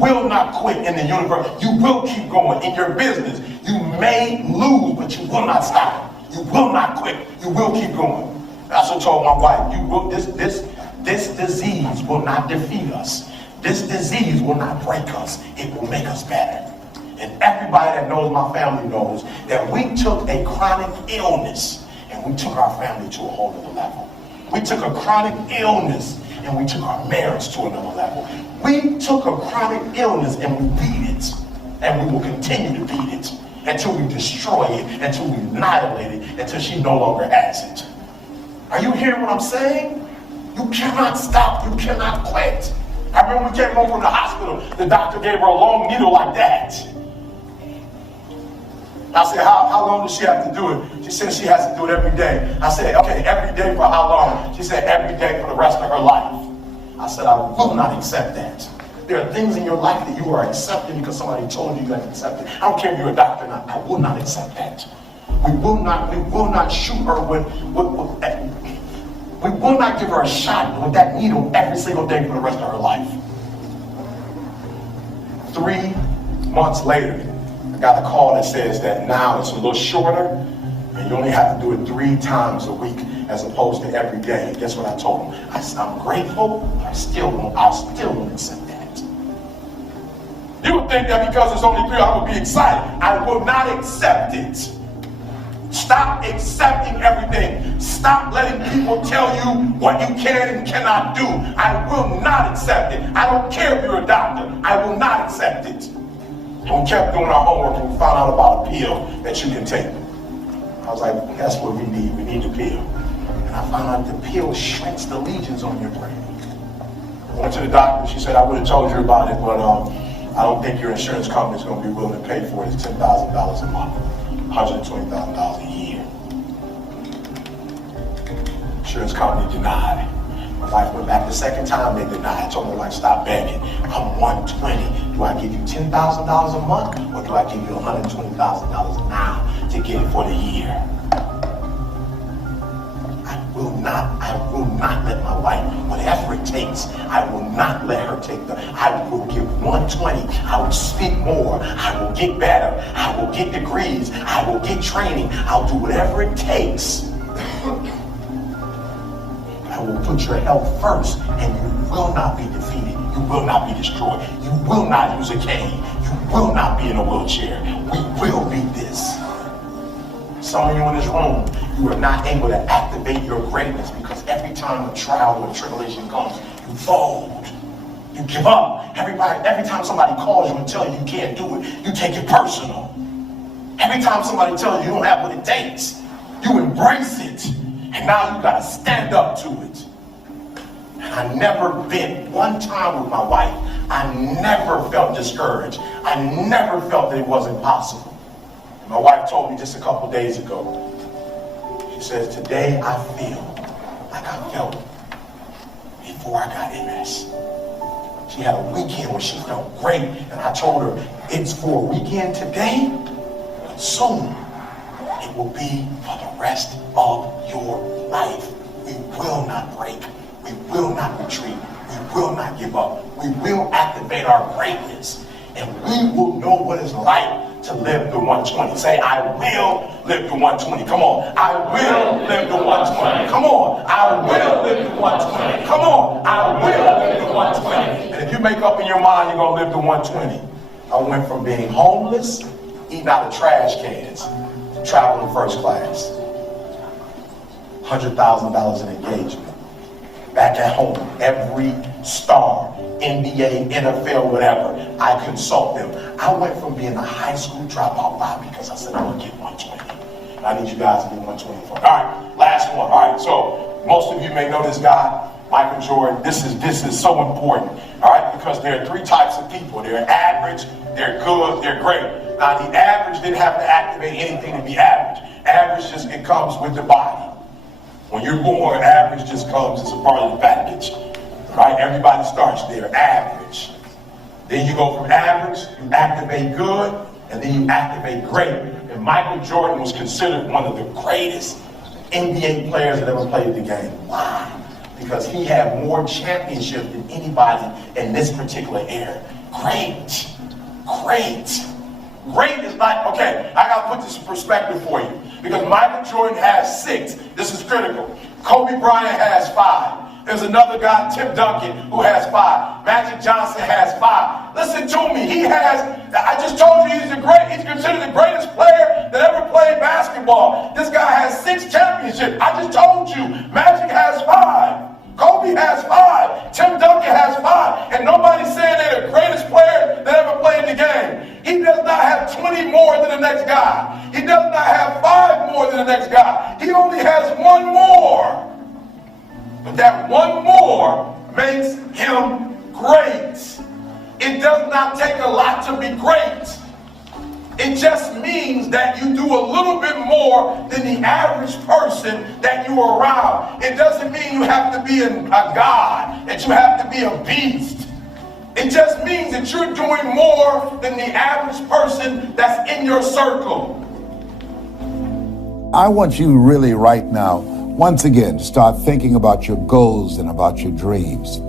will not quit in the universe. You will keep going in your business. You may lose, but you will not stop. You will not quit. You will keep going. I also told my wife, this disease will not defeat us. This disease will not break us. It will make us better. And everybody that knows my family knows that we took a chronic illness and we took our family to a whole other level. We took a chronic illness and we took our marriage to another level. We took a chronic illness and we beat it. And we will continue to beat it until we destroy it, until we annihilate it, until she no longer has it. Are you hearing what I'm saying? You cannot stop. You cannot quit. I remember we came home from the hospital. The doctor gave her a long needle like that. I said, how long does she have to do it? She said she has to do it every day. I said, okay, every day for how long? She said, every day for the rest of her life. I said, I will not accept that. There are things in your life that you are accepting because somebody told you you have to accept it. I don't care if you're a doctor or not. I will not accept that. We will not shoot her with we will not give her a shot with that needle every single day for the rest of her life. 3 months later, I got a call that says that now it's a little shorter and you only have to do it 3 times a week as opposed to every day. Guess what I told him? I'm grateful, but I still won't accept that. You would think that because it's only 3, I would be excited. I will not accept it. Stop accepting everything. Stop letting people tell you what you can and cannot do. I will not accept it. I don't care if you're a doctor. I will not accept it. And we kept doing our homework and we found out about a pill that you can take. I was like, that's what we need. We need a pill. And I found out the pill shrinks the lesions on your brain. I went to the doctor. She said, I would have told you about it, but I don't think your insurance company is going to be willing to pay for it. It's $10,000 a month. $120,000 a year. Insurance company denied. My wife went back the second time they denied. I told my wife, stop begging. I'm 120. Do I give you $10,000 a month or do I give you $120,000 now to get it for the year? I will not let my wife, whatever it takes, I will not let her take I will give 120. I will speak more. I will get better. I will get degrees. I will get training. I'll do whatever it takes. I will put your health first and you will not be defeated. You will not be destroyed. You will not use a cane. You will not be in a wheelchair. We will beat this. Some of you in this room, you are not able to activate your greatness because every time a trial or a tribulation comes, you fold. You give up. Every time somebody calls you and tells you you can't do it, you take it personal. Every time somebody tells you you don't have what it takes, you embrace it. And now you gotta stand up to it. And I never been one time with my wife, I never felt discouraged. I never felt that it wasn't possible. My wife told me just a couple days ago, she says, today I feel like I felt before I got MS. She had a weekend where she felt great, and I told her, it's for a weekend today, but soon it will be for the rest of your life. We will not break. We will not retreat. We will not give up. We will activate our greatness, and we will know what it's like to live the 120. Say, I will live the 120. Come on. I will live the 120. Come on. I will live the 120. Come on. I will live the 120. And if you make up in your mind you're going to live the 120, I went from being homeless, eating out of trash cans, to traveling first class. $100,000 in engagement. Back at home, every star, NBA, NFL, whatever, I consult them. I went from being a high school dropout. Why? Because I said I'm gonna get 120. I need you guys to get 124. All right, last one. All right, so most of you may know this guy, Michael Jordan. This is so important. All right, because there are 3 types of people. They're average, they're good, they're great. Now the average didn't have to activate anything to be average. Average just it comes with the body. When you're born, average just comes as a part of the package. Right? Everybody starts there, average. Then you go from average, you activate good, and then you activate great. And Michael Jordan was considered one of the greatest NBA players that ever played the game. Why? Because he had more championships than anybody in this particular era. Great. Great. Great is not, okay, I gotta put this in perspective for you. Because Michael Jordan has 6. This is critical. Kobe Bryant has 5. There's another guy, Tim Duncan, who has 5. Magic Johnson has 5. Listen to me, I just told you he's considered the greatest player that ever played basketball. This guy has 6 championships. I just told you, Magic has 5. Kobe has 5. Tim Duncan has 5. And nobody's saying they're the greatest player that ever played the game. He does not have 20 more than the next guy. He does not have 5 more than the next guy. He only has 1 more. But that 1 more makes him great. It does not take a lot to be great. It just means that you do a little bit more than the average person that you're around. It doesn't mean you have to be a god, that you have to be a beast. It just means that you're doing more than the average person that's in your circle. I want you really right now, once again, to start thinking about your goals and about your dreams.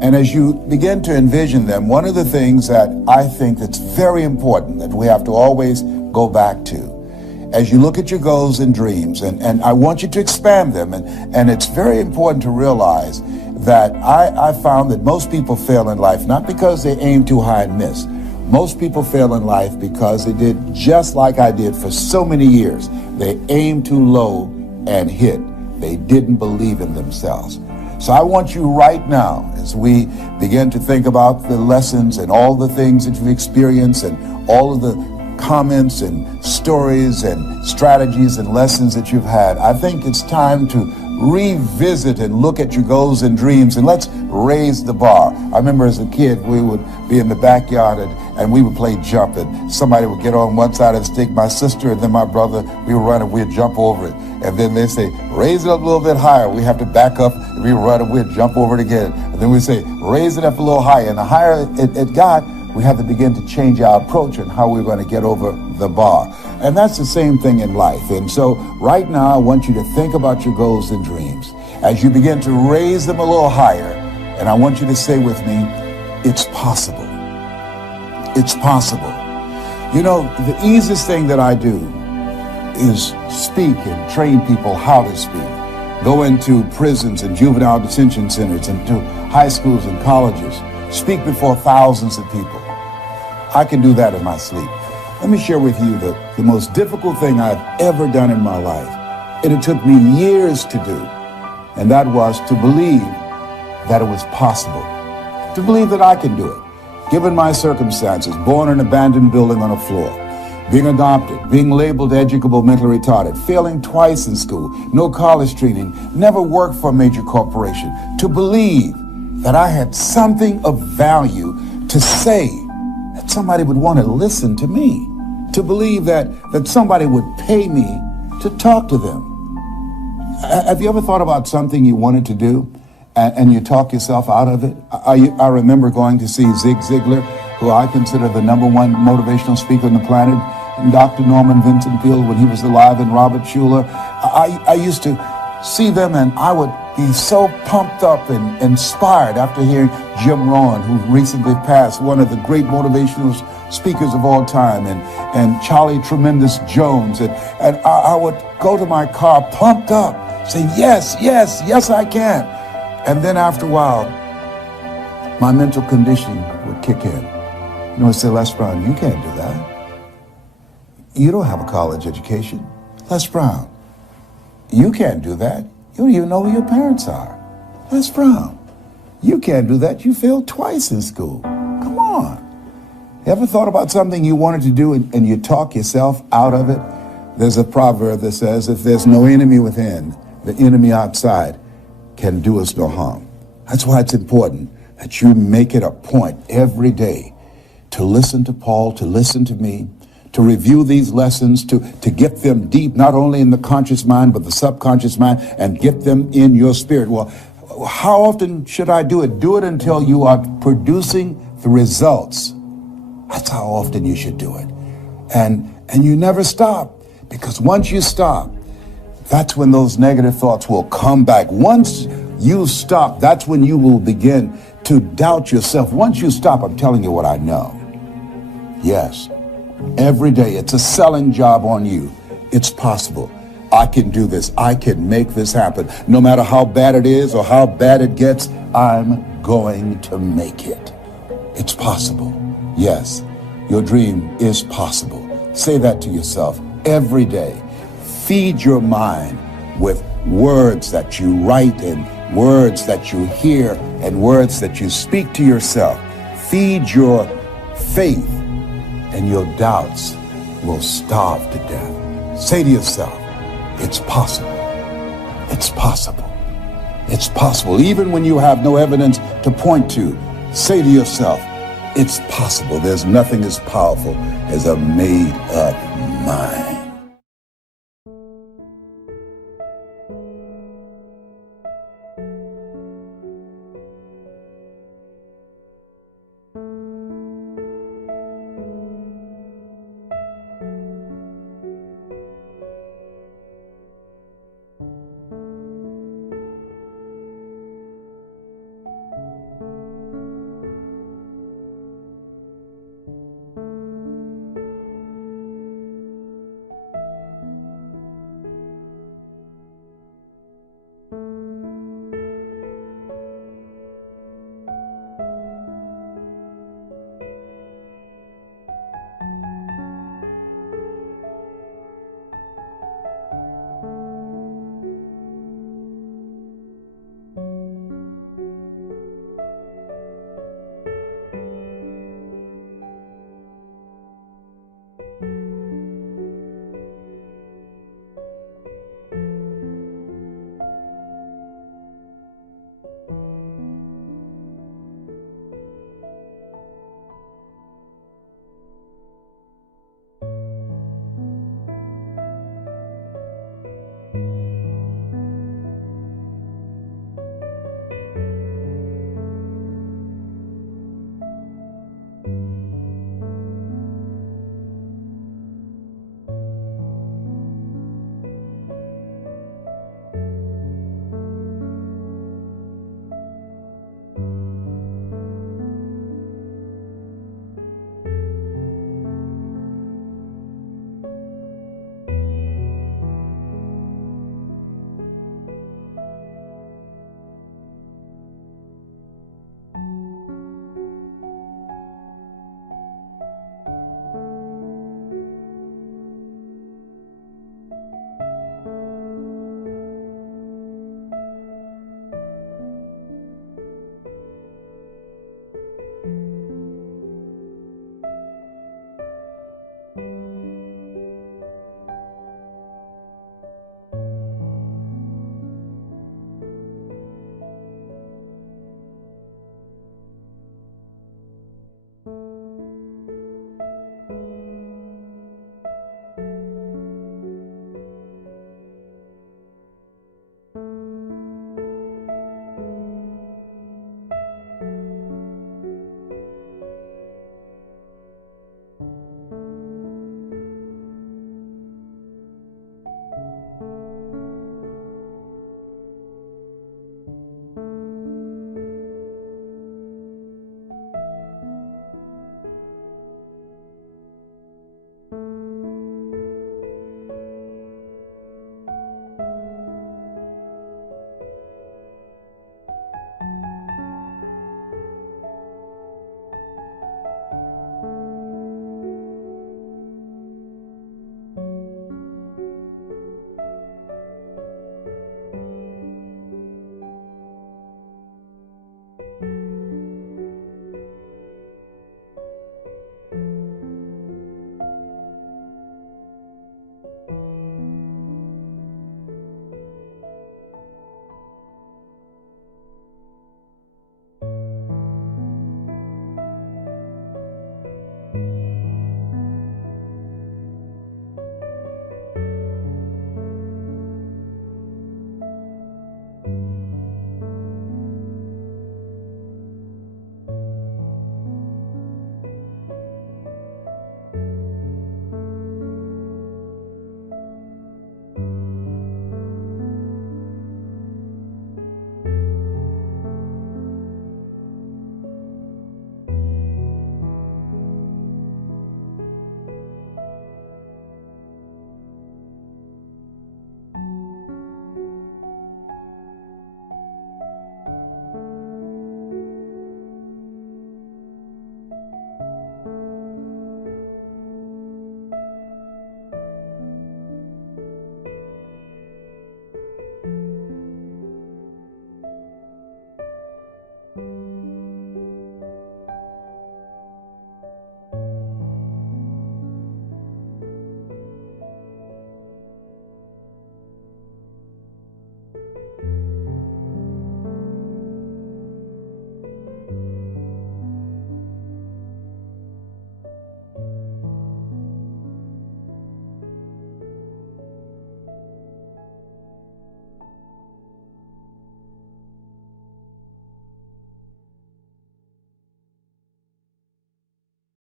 And as you begin to envision them, one of the things that I think that's very important that we have to always go back to, as you look at your goals and dreams, and I want you to expand them, and it's very important to realize that I found that most people fail in life, not because they aim too high and miss. Most people fail in life because they did just like I did for so many years. They aimed too low and hit. They didn't believe in themselves. So I want you right now, as we begin to think about the lessons and all the things that you've experienced and all of the comments and stories and strategies and lessons that you've had, I think it's time to revisit and look at your goals and dreams, and let's raise the bar. I remember as a kid, we would be in the backyard and we would play jump, and somebody would get on one side of the stick, my sister and then my brother, we would run and we'd jump over it. And then they say, raise it up a little bit higher. We have to back up and we run and we'd jump over it again. And then we say, raise it up a little higher. And the higher it got, we have to begin to change our approach and how we're going to get over the bar. And that's the same thing in life. And so right now, I want you to think about your goals and dreams. As you begin to raise them a little higher, and I want you to say with me, it's possible. It's possible. You know, the easiest thing that I do is speak and train people how to speak. Go into prisons and juvenile detention centers and to high schools and colleges. Speak before thousands of people. I can do that in my sleep. Let me share with you the most difficult thing I've ever done in my life. And it took me years to do. And that was to believe that it was possible. To believe that I can do it. Given my circumstances, born in an abandoned building on a floor, being adopted, being labeled educable mentally retarded, failing twice in school, no college training, never worked for a major corporation, to believe that I had something of value to say, that somebody would want to listen to me, to believe that somebody would pay me to talk to them. Have you ever thought about something you wanted to do and you talk yourself out of it? I remember going to see Zig Ziglar, who I consider the #1 motivational speaker on the planet, and Dr. Norman Vincent Peale when he was alive, and Robert Schuller. I used to see them and I would be so pumped up and inspired after hearing Jim Rohn, who recently passed, one of the great motivational speakers of all time, and Charlie Tremendous Jones. And I would go to my car pumped up, saying, yes, I can. And then after a while, my mental conditioning would kick in. You know, I'd say, Les Brown, you can't do that. You don't have a college education. Les Brown, you can't do that. You don't even know who your parents are. Les Brown, you can't do that. You failed twice in school. Come on. Ever thought about something you wanted to do and you talk yourself out of it? There's a proverb that says, if there's no enemy within, the enemy outside can do us no harm. That's why it's important that you make it a point every day to listen to Paul, to listen to me, to review these lessons, to get them deep, not only in the conscious mind, but the subconscious mind, and get them in your spirit. Well, how often should I do it? Do it until you are producing the results. That's how often you should do it. And you never stop, because once you stop, that's when those negative thoughts will come back. Once you stop, that's when you will begin to doubt yourself. Once you stop, I'm telling you what I know. Yes, every day it's a selling job on you. It's possible. I can do this. I can make this happen. No matter how bad it is or how bad it gets, I'm going to make it. It's possible. Yes, your dream is possible. Say that to yourself every day. Feed your mind with words that you write and words that you hear and words that you speak to yourself. Feed your faith and your doubts will starve to death. Say to yourself, it's possible. It's possible. It's possible. Even when you have no evidence to point to, say to yourself, it's possible. There's nothing as powerful as a made-up mind.